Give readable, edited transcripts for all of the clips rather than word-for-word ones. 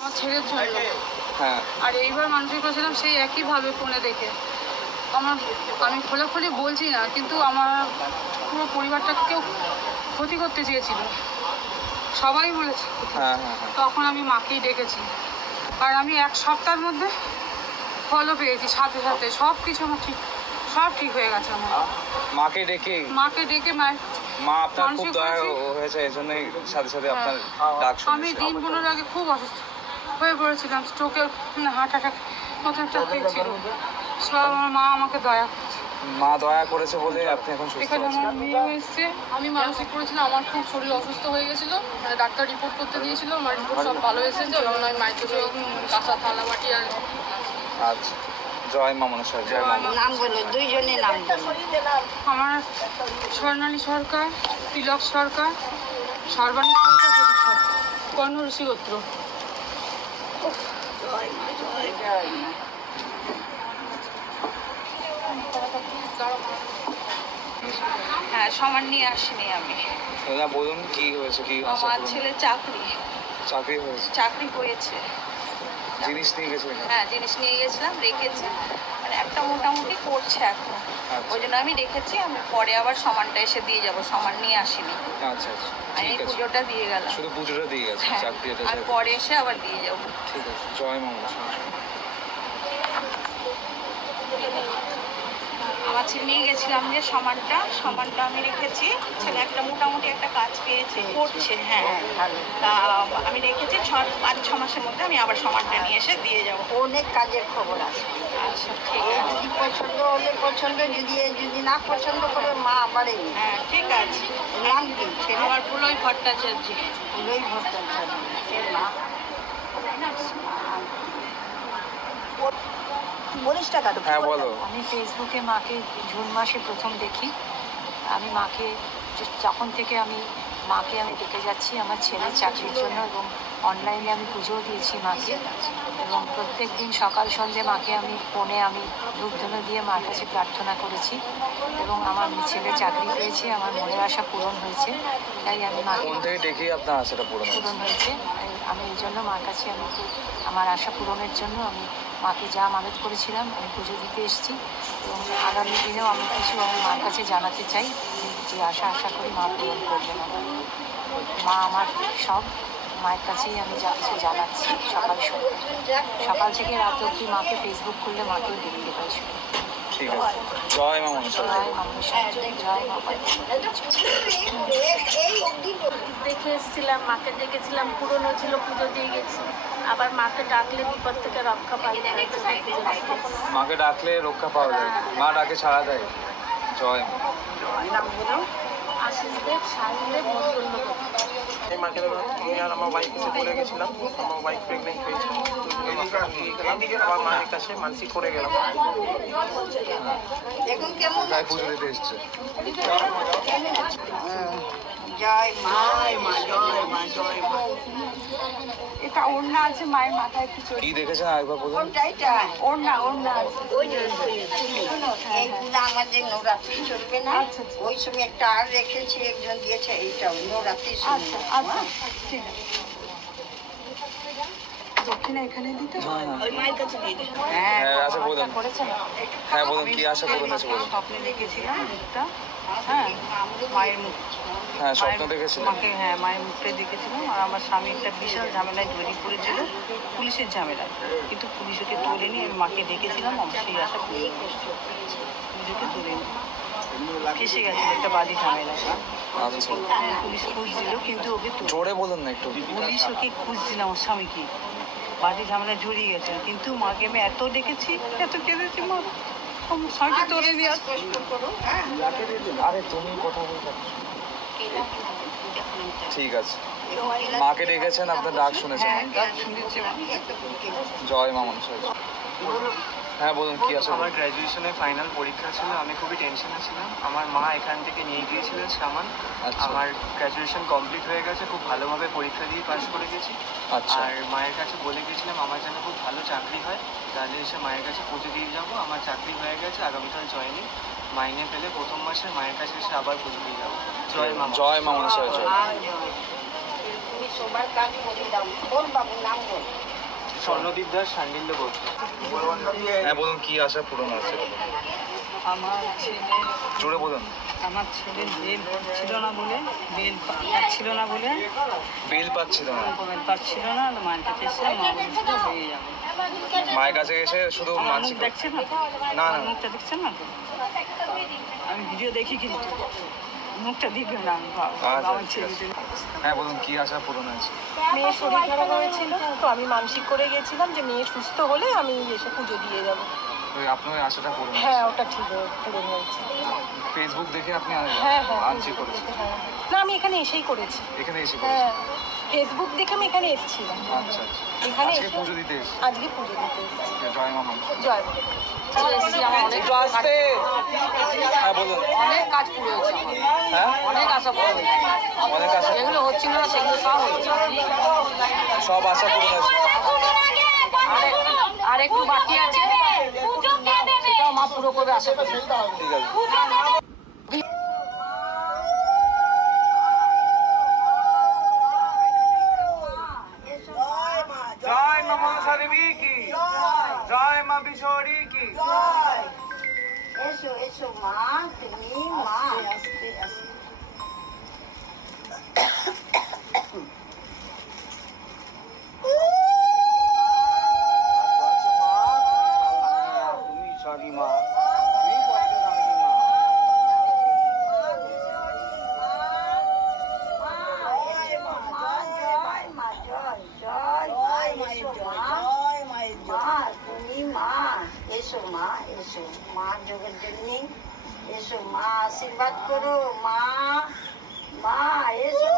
আমার ছেলের জন্য। হ্যাঁ, আর এইবার মানসিক করেছিলাম সেই একইভাবে ফোনে দেখে। আমি খোলাখুলি বলছি না, কিন্তু আমার পুরো পরিবারটাকে কেউ ক্ষতি করতে চেয়েছিল, সবাই বলেছে। তখন আমি মাকেই ডেকেছি, আর আমি 1 সপ্তাহের মধ্যে ফলও পেয়েছি। সাথে সাথে সব কিছু আমার সব ঠিক হয়ে গেছে। আমার মাকে ডেকে মা আপনার খুব দয়া হয়েছে, এই জন্যই সাথে সাথে আপনার ডাক শুনেছি। আমি দিন 15 আগে খুব অসুস্থ হয়ে পড়েছিলাম, স্ট্রোকের হার্ট অ্যাটাক মতো একটা হয়েছিল। সব আমার মা আমাকে দয়া করছে। মা দয়া করেছে বলে আপনি এখন সুস্থ এখানে আছেন। আমার মেয়ে এসছে। আমি মানসিক করেছিলাম, আমার খুব শরীর অসুস্থ হয়ে গেছিলো, ডাক্তার রিপোর্ট করতে দিয়েছিল। আমার রিপোর্ট সব ভালো এসেছে, এবং আমি মায়ের কাছে কাঁচা থালা বাটি আর। আচ্ছা, জয় মা মনসা। জয় মা। নাম বলো, দুইজনের নাম বলো। আমার স্বর্ণালী সরকার, তিলক সরকার, সর্বাণী সরকার, কর্ণ ঋষি গোত্র। হ্যাঁ, সমান নিয়ে আসিনি আমি। বলুন কি হয়েছে? কি আমার ছেলে চাকরি হয়েছে। জিনিস নিয়ে গেছিলেন? হ্যাঁ, জিনিস নিয়ে গেছিলাম, রেখেছে। মানে একটা মোটামুটি করছে এখন। ওই জন্য আমি রেখেছি, আমি পরে আবার সমানটা এসে দিয়ে যাব। সমান নিয়ে আসিনি। আচ্ছা, আমি পুজোটা দিয়ে গেলাম। শুধু পুজোটা দিয়ে গেছে, চাকরিটা আর পরে এসে আবার দিয়ে যাবো। ঠিক আছে, জয় মা মনসা। আমার ছেলে নিয়ে গেছিলাম যে সমানটা আমি রেখেছি। ছেলে একটা মোটামুটি একটা কাজ পেয়েছে, করছে। হ্যাঁ, তা আমি রেখেছি। 5-6 মাসের মধ্যে আমি আবার সমানটা নিয়ে এসে দিয়ে যাবো। অনেক কাজের খবর আছে। আচ্ছা, ঠিক আছে। যদি পছন্দ হলে পছন্দ, যদি না পছন্দ করে মা আবার। হ্যাঁ, ঠিক আছে। নাম কি? আমার পুলই ভট্টাচার্য। পুলই ভট্টাচার্য। মা বলিস টাকা তো। হ্যাঁ, বলো। আমি ফেসবুকে মাকে জুন মাসে প্রথম দেখি। আমি মাকে যখন থেকে আমি ডেকে যাচ্ছি আমার ছেলের চাকরির জন্য, এবং অনলাইনে আমি পুজোও দিয়েছি মাকে, এবং প্রত্যেক দিন সকাল সন্ধ্যে মাকে আমি ফোনে ধূপধুনো দিয়ে মার কাছে প্রার্থনা করেছি, এবং আমার ছেলে চাকরি পেয়েছে। আমার মনের আশা পূরণ হয়েছে, তাই আমি মাকে আপনার আশাটা পূরণ হয়েছে। আমি এই জন্য মার কাছে আমার আশা পূরণের জন্য আমি মাকে যা মানত করেছিলাম আমি পুজো দিতে এসেছি, এবং আগামী দিনেও আমি কিছু আমি মার কাছে জানাতে চাই, যে আশা করি মা পূরণ করবেন। মা আমার সব, মায়ের কাছেই আমি যা কিছু জানাচ্ছি। সকাল থেকে রাত অবধি মাকে ফেসবুক করলে মাকেও দেখতে পাই। ঠিক আছে, জয় মা মনসা। জয় মা মনসা। জয় মা। দেখে এসেছিলাম, মাকে ডেকেছিলাম, পুরনো ছিল, পুজো দিয়ে গেছি। আবার মাকে ডাকলে বিপদ থেকে রক্ষা পাই। মাকে ডাকলে রক্ষা পাওয়া যায়, মা ডাকে সাড়া দেয়। জয় মা। নাম বলো। আশিস দেব, শাহিন দেব, মজুল্লো। এই মাকে আমি আর আমার ওয়াইফ এসে বলে গেছিলাম, আমার ওয়াইফ প্রেগনেন্ট হয়েছে। আমার মায়ের কাছে মানসিক করে গেলাম। এখন কেমন পুজো দিতে এসছে। জয় মা, জয় মা, জয় মা। এটা ওড়না আছে মায়ের মাথায় কিছু। কি দেখেছেন আরেকবার বলুন। ওড়না আছে। ওই এইগুলো আমাদের নবরাত্রি চলবে না, ওই সময় একটা আর রেখেছি, একজন দিয়েছে, এইটাও নবরাত্রি। আচ্ছা, ঠিক আছে। দক্ষিণা এখানে দিতে হয়। ওই মায়ের কাছে দিয়ে দে। হ্যাঁ, আচ্ছা বলুন। হ্যাঁ, বলুন কি আশা পূরণ হয়েছে বলুন। স্বপ্নে দেখেছিলাম মুখটা, হ্যাঁ, মায়ের মুখ। হ্যাঁ, স্বপ্ন দেখেছিলাম। মায়ের মুখটা দেখেছিলাম। আর আমার স্বামী একটা বিশাল ঝামেলায় জড়িয়ে পড়েছিল, পুলিশের ঝামেলায়, কিন্তু পুলিশ ওকে তোলেনি। আমি মাকে ডেকেছিলাম, আমার সেই আশা পূরণ করছে। পুলিশকে তোলেনি, ফেসে গেছিল একটা বাজে ঝামেলায়। আচ্ছা, পুলিশ খুঁজছিল, কিন্তু ওকে জোরে বলুন না একটু। পুলিশ ওকে খুঁজছিল, আমার স্বামীকে বাজে ঝামেলায় জড়িয়ে গেছে। কিন্তু মাকে আমি এত ডেকেছি, এত কেঁদেছি, মা আমার স্বামীকে তোলে নিয়ে আসতে। আরে তুমি কথা বলতে। ঠিক আছে, মাকে ডেকেছেন, আপনার ডাক শুনেছেন। জয় মা মনসা। হ্যাঁ, বলুন কি আছে। আমার গ্র্যাজুয়েশনের ফাইনাল পরীক্ষা ছিল, আমি খুবই টেনশনে ছিলাম। আমার মা এখান থেকে নিয়ে গিয়েছিলেন সামান। আমার গ্র্যাজুয়েশন কমপ্লিট হয়ে গেছে, খুব ভালোভাবে পরীক্ষা দিয়ে পাশ করে গেছি। আর মায়ের কাছে বলে গেছিলাম আমার যেন খুব ভালো চাকরি হয়, তাহলে এসে মায়ের কাছে পুজো দিয়ে যাবো। আমার চাকরি হয়ে গেছে, আগামীকাল জয়েনিং। মাইনে পেলে প্রথম মাসে মায়ের কাছে এসে আবার পুজো দিয়ে যাবো। জয় মা। জয় মা মনসা। জয়। তুমি সবার কাজ করে দাও। বল বাবু, নাম বল। স্বর্ণদীপ দাস শান্ডিল্য বলছি। হ্যাঁ বলুন, কি আশা পূরণ আছে? আমার ছেলে জোরে বলুন। আমার ছেলের বেল ছিল না বলে পাচ্ছিল না বলে বেল পাচ্ছিল না, বেল পাচ্ছিল না, মায়ের কাছে এসে মা বলছিল হয়ে যাবে। মায়ের কাছে এসে শুধু আমার মুখ মানসিক দেখছেন না তো? না, আমার না। মুখটা দেখছেন না তো? আমি ভিডিও দেখি কিন্তু মুখটা দিবে না আমার ছেলে। হ্যাঁ বলুন, কি আশা পূরণ আছে? মেয়ের শরীর খারাপ হয়েছিল, তো আমি মানসিক করে গেছিলাম যে মেয়ে সুস্থ হলে আমি এসে পুজো দিয়ে যাব। ওই আপনার ওই আশাটা পূরণ হয়েছে? হ্যাঁ, ওটা ঠিক পূরণ হয়েছে। ফেসবুক দেখে আপনি হ্যাঁ হ্যাঁ, আনছি করেছেন? হ্যাঁ। না, আমি এখানে এসেই করেছি। এখানে এসে হ্যাঁ, করেছেন? ফেসবুক দেখে আমি এখানে এসেছিলাম। আচ্ছা আচ্ছা। এখানে আজকে এসে পুজো দিতে এসেছি। আজকে পুজো দিতে এসেছি। জয় মা মনসা। জয় মা। চলে এসেছি, আমার অনেক হ্যাঁ বলুন। অনেক কাজ পুরো হয়েছে আমার, হ্যাঁ, অনেক আশা পুরো হয়েছে। অনেক আশা, যেগুলো হচ্ছিল না সেগুলো সব হচ্ছে। সব আশা পূরণ হয়েছে। আর একটু বাকি আছে, সেটাও মা পুরো করবে আশা করি। ঠিক আছে। জয় মা মনসা দেবী কি জয়, মা বিশ্বরী কি জয়। এসো এসো মা, তুমি মা। আস্তে আস্তে। তুমি সরি মা। এসো মা, এসো মা যোগের জন্য এসো মা, আশীর্বাদ করো মা। মা এসো,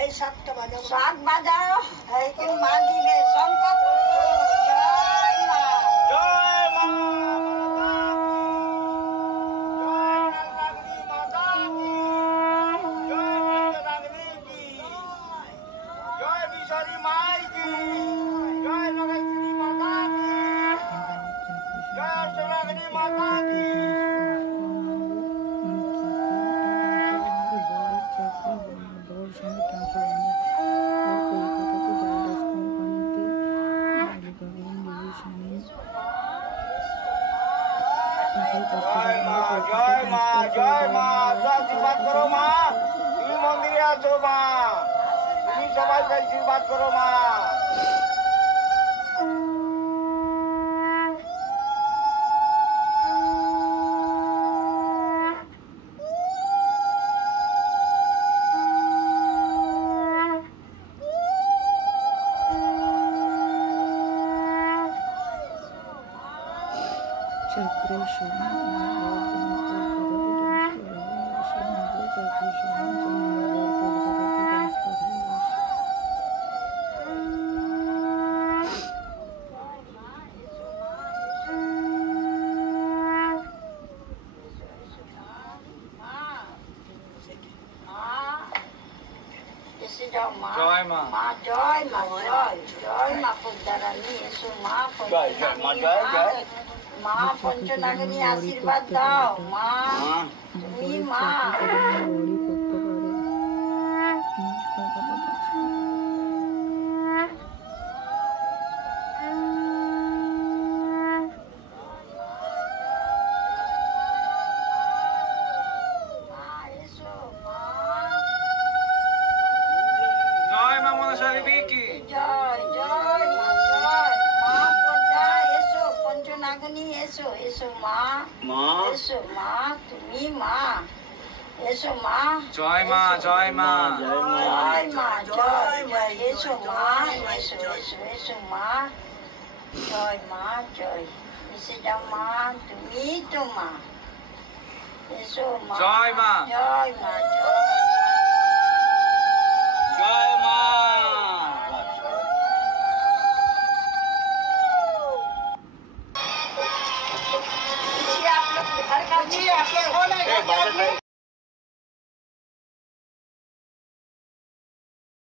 এই 7টা বাজাও, 7 বাজাও, এই কি মা দিলে শঙ্খ জয় মা। জয় মা। জয় বিশ্বরী মাই কি জয়, নগেশ্বরী মাতা কি জয়, অষ্টনাগিনী মাতা কি। জয় মা, জয় মা, জয় মা। আশীর্বাদ করো মা, তুমি মন্দিরে আছো মা, তুমি সবাইকে আশীর্বাদ করো মা। জয় মা। মা জয় মা, জয় জয় মা পদ্মারানী। এসো মা পদ্মারানী, মা পঞ্চনাগিনী আশীর্বাদ দাও মা, তুমি মা। জয় মা মনসা দেবী কি জয় জয় মা, জয় মা পদ্মা। এসো পঞ্চনাগিনী, এসো এসো মা, এসো মা, তুমি মা। এসো মা, জয় মা, জয় মা। জয় মা, জয় জয়। এসো মা, এসো এসো এসো মা। জয় মা, জয়। এসে যাও মা, তুমি তো মা। এসো মা, জয় মা। জয় মা, জয়।